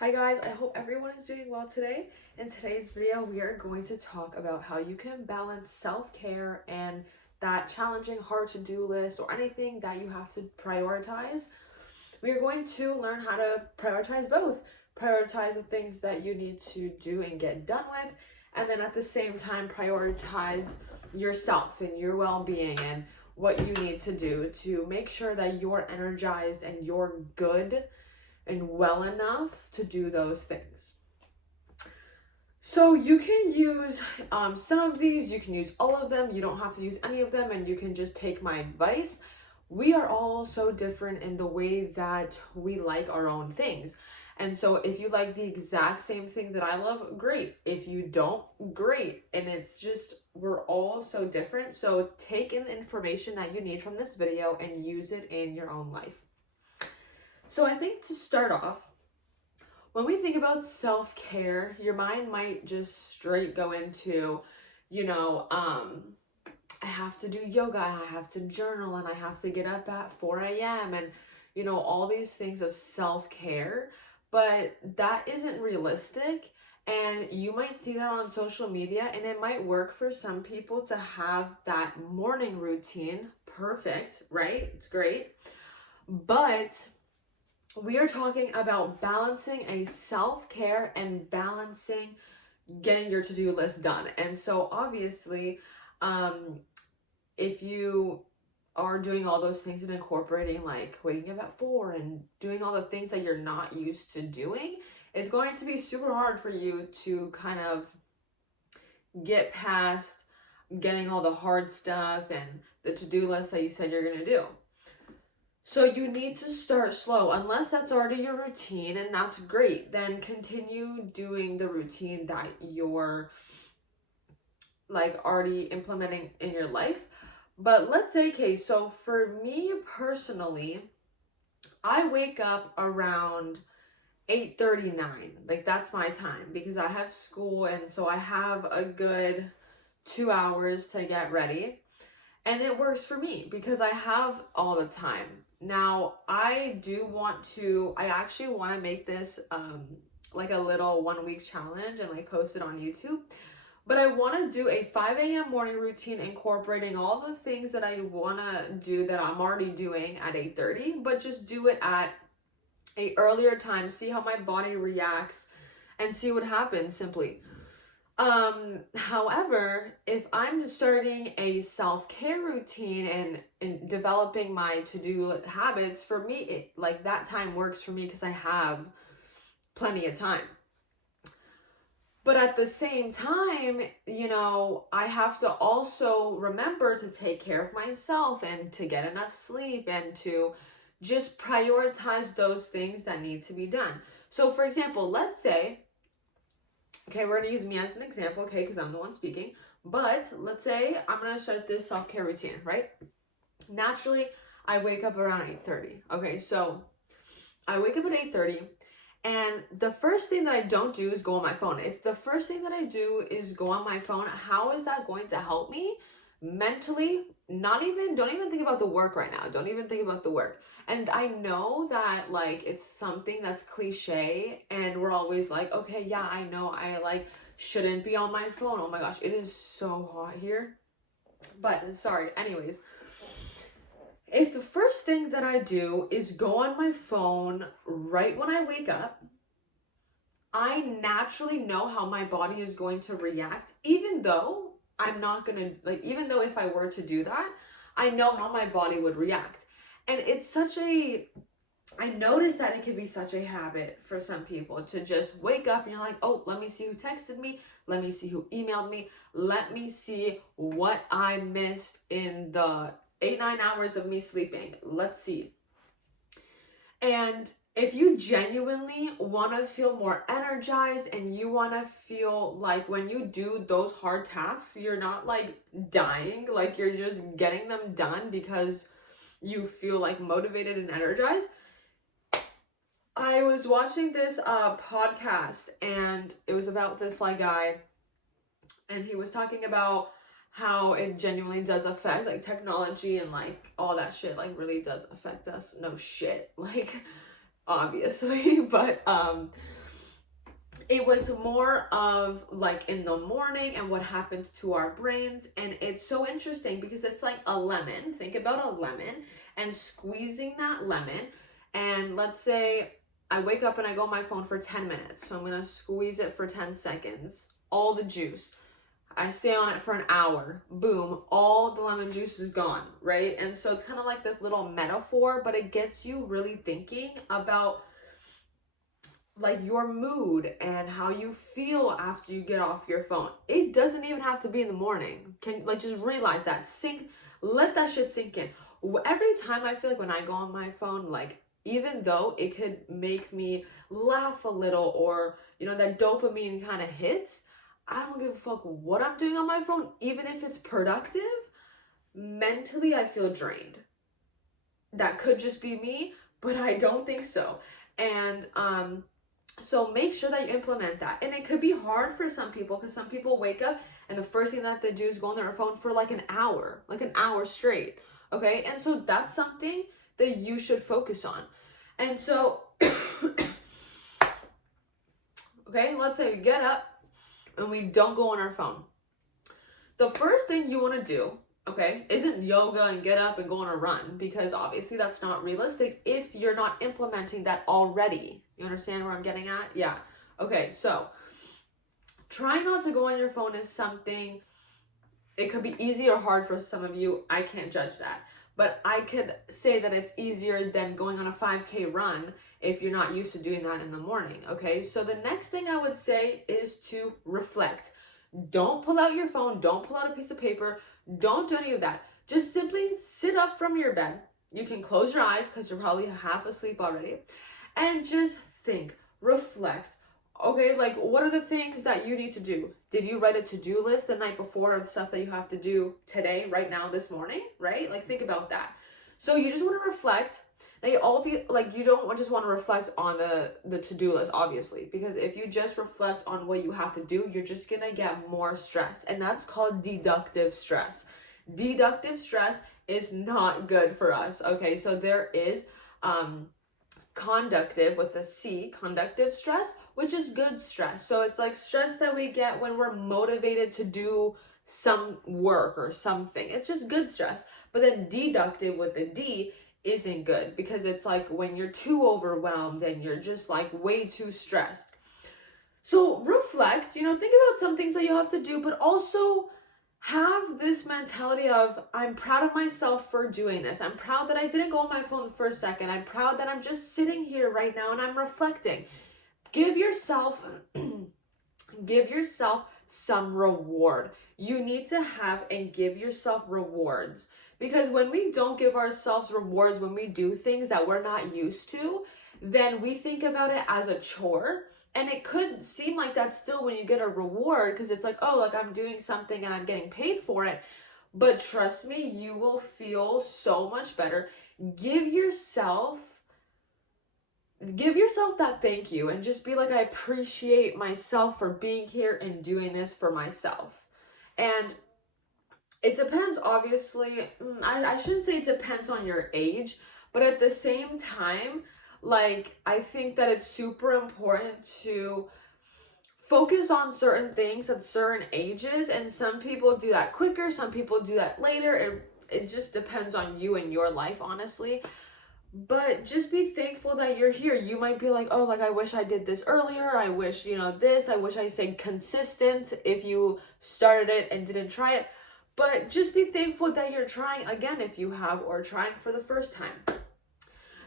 Hi guys, I hope everyone is doing well today. In today's video, we are going to talk about how you can balance self-care and that challenging hard to-do list or anything that you have to prioritize. We are going to learn how to prioritize both. Prioritize the things that you need to do and get done with, and then at the same time prioritize yourself and your well-being and what you need to do to make sure that you're energized and you're good and well enough to do those things. So you can use some of these, you can use all of them, you don't have to use any of them, and you can just take my advice. We are all so different in the way that we like our own things. And so if you like the exact same thing that I love, great. If you don't, great. And it's just, we're all so different. So take in the information that you need from this video and use it in your own life. So I think to start off, when we think about self-care, your mind might just straight go into, I have to do yoga, and I have to journal, and I have to get up at 4 a.m. and, all these things of self-care, but that isn't realistic. And you might see that on social media, and it might work for some people to have that morning routine. Perfect, right? It's great. But we are talking about balancing a self-care and balancing getting your to-do list done. And so obviously, if you are doing all those things and incorporating like waking up at 4 and doing all the things that you're not used to doing, it's going to be super hard for you to kind of get past getting all the hard stuff and the to-do list that you said you're going to do. So you need to start slow. Unless that's already your routine, and that's great, then continue doing the routine that you're like already implementing in your life. But let's say, okay, so for me personally, I wake up around 8:39. Like that's my time because I have school, and so I have a good 2 hours to get ready. And it works for me because I have all the time. Now, I actually want to make this like a little 1 week challenge and like post it on YouTube. But I want to do a 5 a.m. morning routine incorporating all the things that I want to do that I'm already doing at 8:30, but just do it at a earlier time, see how my body reacts and see what happens simply. However, if I'm starting a self-care routine and developing my to-do habits, for me, like that time works for me because I have plenty of time. But at the same time, I have to also remember to take care of myself and to get enough sleep and to just prioritize those things that need to be done. So for example, let's say, okay, we're gonna use me as an example, okay, because I'm the one speaking. But let's say I'm gonna start this self-care routine, right? Naturally, I wake up around 8:30. Okay, so I wake up at 8:30, and the first thing that I don't do is go on my phone. If the first thing that I do is go on my phone, how is that going to help me mentally? Don't even think about the work right now. Don't even think about the work. And I know that like it's something that's cliche and we're always like, okay, yeah, I know I like shouldn't be on my phone. Oh my gosh, it is so hot here. But sorry, anyways, if the first thing that I do is go on my phone right when I wake up, I naturally know how my body is going to react, even though I'm not gonna, like, even though if I were to do that, I know how my body would react. And it's I noticed that it could be such a habit for some people to just wake up and you're like, oh, let me see who texted me. Let me see who emailed me. Let me see what I missed in the 8-9 hours of me sleeping. Let's see. And if you genuinely want to feel more energized and you want to feel like when you do those hard tasks, you're not like dying, like you're just getting them done because you feel like motivated and energized. I was watching this podcast and it was about this like guy, and he was talking about how it genuinely does affect like technology and like all that shit like really does affect us. No shit, like obviously, but it was more of like in the morning and what happens to our brains. And it's so interesting because it's like a lemon. Think about a lemon and squeezing that lemon. And let's say I wake up and I go on my phone for 10 minutes. So I'm going to squeeze it for 10 seconds. All the juice. I stay on it for an hour. Boom. All the lemon juice is gone, right? And so it's kind of like this little metaphor, but it gets you really thinking about like your mood and how you feel after you get off your phone. It doesn't even have to be in the morning. Can like just realize that. Let that shit sink in. Every time I feel like when I go on my phone, like even though it could make me laugh a little or that dopamine kind of hits, I don't give a fuck what I'm doing on my phone, even if it's productive. Mentally, I feel drained. That could just be me, but I don't think so. And so make sure that you implement that. And it could be hard for some people because some people wake up and the first thing that they do is go on their phone for like an hour straight. Okay. And so that's something that you should focus on. And so, okay, let's say we get up and we don't go on our phone. The first thing you want to do, okay, isn't yoga and get up and go on a run, because obviously that's not realistic if you're not implementing that already. You understand where I'm getting at? Yeah. Okay, so trying not to go on your phone is something, it could be easy or hard for some of you. I can't judge that. But I could say that it's easier than going on a 5K run if you're not used to doing that in the morning, okay? So the next thing I would say is to reflect. Don't pull out your phone. Don't pull out a piece of paper. Don't do any of that. Just simply sit up from your bed. You can close your eyes because you're probably half asleep already. And just think, reflect. Okay, like what are the things that you need to do? Did you write a to-do list the night before of stuff that you have to do today, right now, this morning, right? Like think about that. So you just want to reflect. Now you don't just want to reflect on the to-do list, obviously, because if you just reflect on what you have to do, you're just gonna get more stress, and that's called deductive stress. Deductive stress is not good for us. Okay, so there is conductive with a C, conductive stress, which is good stress. So it's like stress that we get when we're motivated to do some work or something. It's just good stress. But then deductive with the D isn't good, because it's like when you're too overwhelmed and you're just like way too stressed. So reflect, think about some things that you have to do, but also have this mentality of, I'm proud of myself for doing this. I'm proud that I didn't go on my phone for a second. I'm proud that I'm just sitting here right now and I'm reflecting. Give yourself some reward. You need to have and give yourself rewards, because when we don't give ourselves rewards, when we do things that we're not used to, then we think about it as a chore. And it could seem like that still when you get a reward, because it's like, oh, like I'm doing something and I'm getting paid for it. But trust me, you will feel so much better. Give yourself that thank you and just be like, I appreciate myself for being here and doing this for myself. And it depends, obviously. I shouldn't say it depends on your age, but at the same time, like, I think that it's super important to focus on certain things at certain ages, and some people do that quicker, some people do that later. It just depends on you and your life, honestly. But just be thankful that you're here. You might be like, oh, like I wish I did this earlier. I wish, this. I wish I stayed consistent if you started it and didn't try it. But just be thankful that you're trying again if you have, or trying for the first time.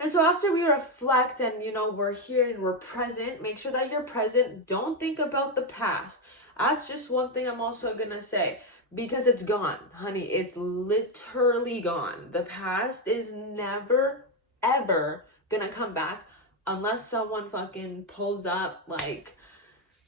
And so after we reflect and, we're here and we're present, make sure that you're present. Don't think about the past. That's just one thing I'm also going to say, because it's gone, honey. It's literally gone. The past is never, ever going to come back unless someone fucking pulls up like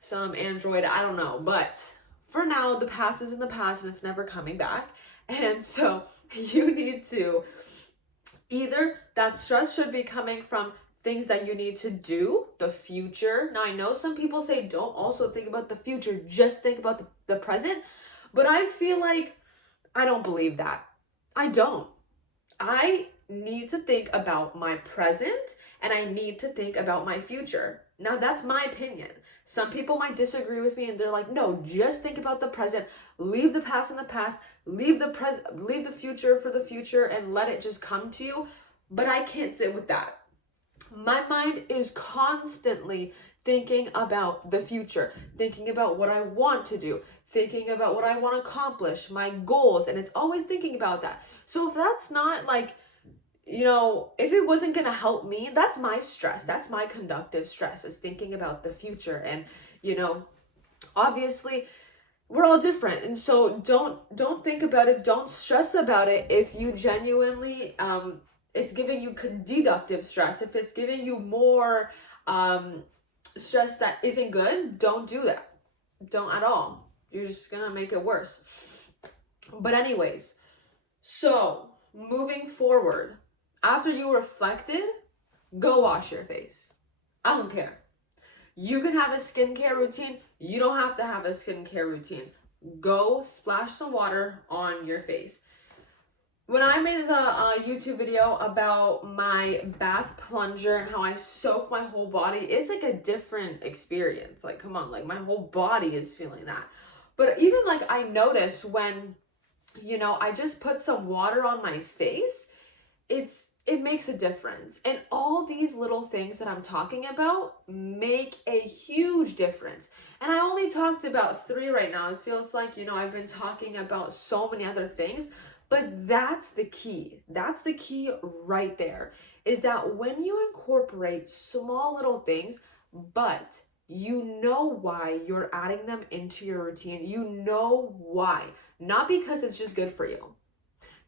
some android. I don't know. But for now, the past is in the past and it's never coming back. And so you need to either that stress should be coming from things that you need to do, the future. Now, I know some people say don't also think about the future, just think about the present. But I feel like I don't believe that. I don't. I need to think about my present and I need to think about my future. Now, that's my opinion. Some people might disagree with me and they're like, no, just think about the present, leave the past in the past, leave the future for the future and let it just come to you. But I can't sit with that. My mind is constantly thinking about the future, thinking about what I want to do, thinking about what I want to accomplish, my goals, and it's always thinking about that. So if that's not like, if it wasn't going to help me, that's my stress. That's my conductive stress, is thinking about the future. And, obviously we're all different. And so don't think about it. Don't stress about it. If you genuinely, it's giving you deductive stress, if it's giving you more, stress that isn't good, don't do that. Don't at all. You're just going to make it worse. But anyways, so moving forward, after you reflected, go wash your face. I don't care. You can have a skincare routine. You don't have to have a skincare routine. Go splash some water on your face. When I made the YouTube video about my bath plunger and how I soak my whole body, it's like a different experience. Like, come on, like my whole body is feeling that. But even like I noticed when, I just put some water on my face, it makes a difference. And all these little things that I'm talking about make a huge difference. And I only talked about 3 right now. It feels like, I've been talking about so many other things, but that's the key. That's the key right there, is that when you incorporate small little things, but you know why you're adding them into your routine. You know why. Not because it's just good for you.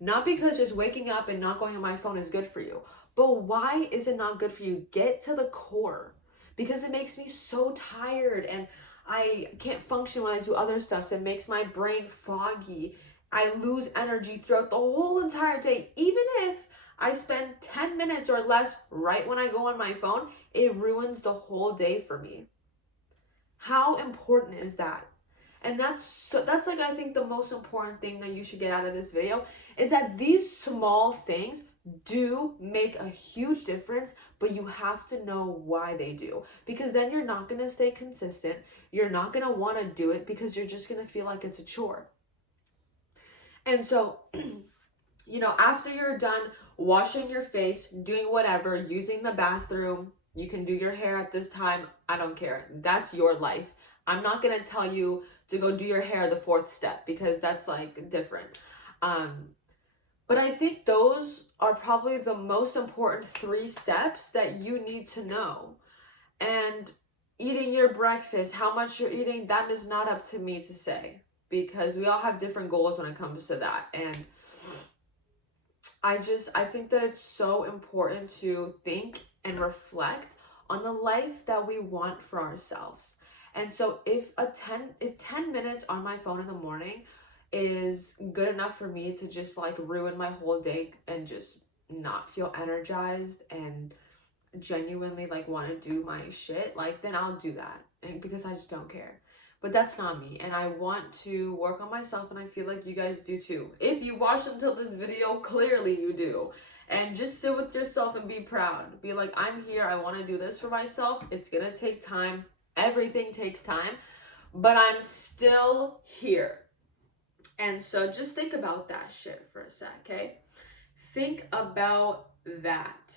Not because just waking up and not going on my phone is good for you. But why is it not good for you? Get to the core. Because it makes me so tired and I can't function when I do other stuff. So it makes my brain foggy. I lose energy throughout the whole entire day. Even if I spend 10 minutes or less right when I go on my phone, it ruins the whole day for me. How important is that? And that's like, I think the most important thing that you should get out of this video is that these small things do make a huge difference, but you have to know why they do. Because then you're not going to stay consistent. You're not going to want to do it because you're just going to feel like it's a chore. And so, after you're done washing your face, doing whatever, using the bathroom, you can do your hair at this time. I don't care. That's your life. I'm not going to tell you to go do your hair the 4th step because that's like different. But I think those are probably the most important 3 steps that you need to know. And eating your breakfast, how much you're eating, that is not up to me to say, because we all have different goals when it comes to that. And I think that it's so important to think and reflect on the life that we want for ourselves. And so if 10 minutes on my phone in the morning is good enough for me to just like ruin my whole day and just not feel energized and genuinely like want to do my shit, like then I'll do that, and because I just don't care. But that's not me, and I want to work on myself, and I feel like you guys do too. If you watched until this video, clearly you do. And just sit with yourself and be proud. Be like, I'm here, I want to do this for myself. It's gonna take time. Everything takes time, but I'm still here. And so just think about that shit for a sec, okay? Think about that.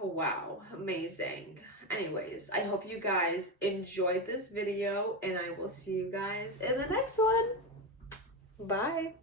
Wow, amazing. Anyways, I hope you guys enjoyed this video, and I will see you guys in the next one. Bye.